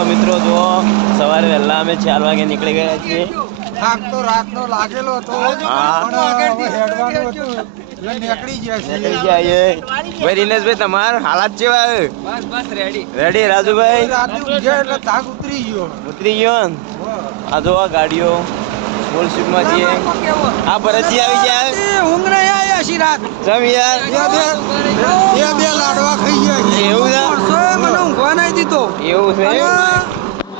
બોલો મિત્રો જુઓ સવારે વહેલા અમે ચાર વાગે નીકળી ગયા છીએ. દિનેશભાઈ તમાર હાલાત કેવા બસ બસ રેડી રેડી રાજુભાઈ? ઉતરી ગયો. ઉતરી ગયો ને? આ જોવા ગાડીઓ. ફૂલ સ્પીડમાં છીએ. આ ભરતજી આવી ગયા? ઊંઘ નહીં આયા શી રાત. ચમ યાર બે બે બે બે લાડવા ખાઈ ગયા છે એવું છે માણસોએ મને ઊંઘવા નહીં દીધો એવું છે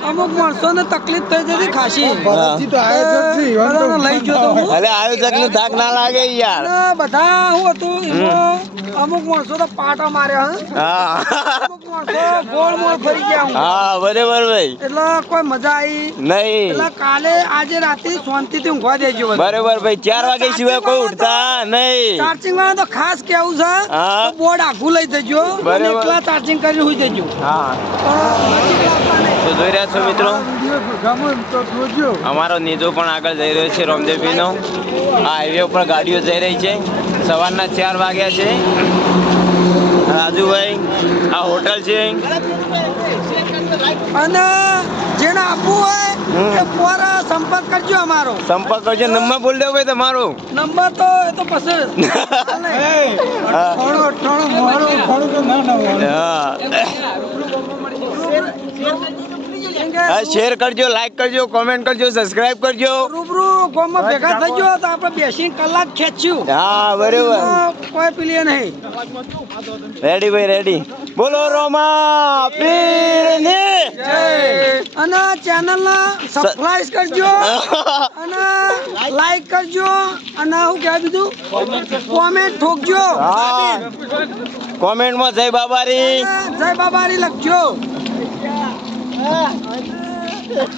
અમુક અમુક માણસોને તકલીફ થઈ જતી ખાસી. તો લઈ ગયો તો આયોજકનું થાક ના લાગે યાર. બધા હું હતું એમાં અમુક માણસો તો પાટા માર્યા હા. અમુક માણસો ગોળ મોળ ફરી ગયા હું. હા બરાબર ભાઈ. એટલે કોઈ મજા આવી નહીં. એટલે કાલે આજે રાતે શાંતિથી ઊંઘવા દેજો બરાબર ભાઈ ચાર વાગે સિવાય કોઈ ઉઠતા નહીં. ચાર્જિંગ વાળા તો ખાસ કેવું છે તો બોર્ડ આખું લઈ દેજો અને. એકલા ચાર્જિંગ કરીને હોઈ જજો. હા. તો જોઈ રહ્યા છો મિત્રો? અમારો નીજો પણ આગળ જઈ રહ્યો છે રોમદેવજીનો આ હાઈવે ઉપર ગાડીઓ જઈ રહી છે. સવારના ચાર વાગ્યા છે. રાજુભાઈ આ હોટલ છે. અને જેને આપવું હોય. એ પર સંપર્ક કરજો અમારો. સંપર્ક કરજો. નંબર બોલ દો ભાઈ તમારો. નંબર તો એ તો પછી હા. હા કેમ કે હા શેર કરજો લાઈક કરજો કોમેન્ટ કરજો સબસ્ક્રાઇબ કરજો. રૂબરૂ ગોમાં ભેગા થઈ ગયો તો આપણે બેસી કલાક ખેંચ્યું હા બરોબર. કોઈ પેલી નહીં. રેડી ભાઈ રેડી બોલો રોમા પીરની અને ચેનલ સબસ્ક્રાઇબ કરજો. અને લાઈક કરજો. અને હું કહે બીજું? કોમેન્ટ ઠોકજો. હા. કોમેન્ટમાં જય બાબારી. જય બાબારી લખજો. 啊，我这。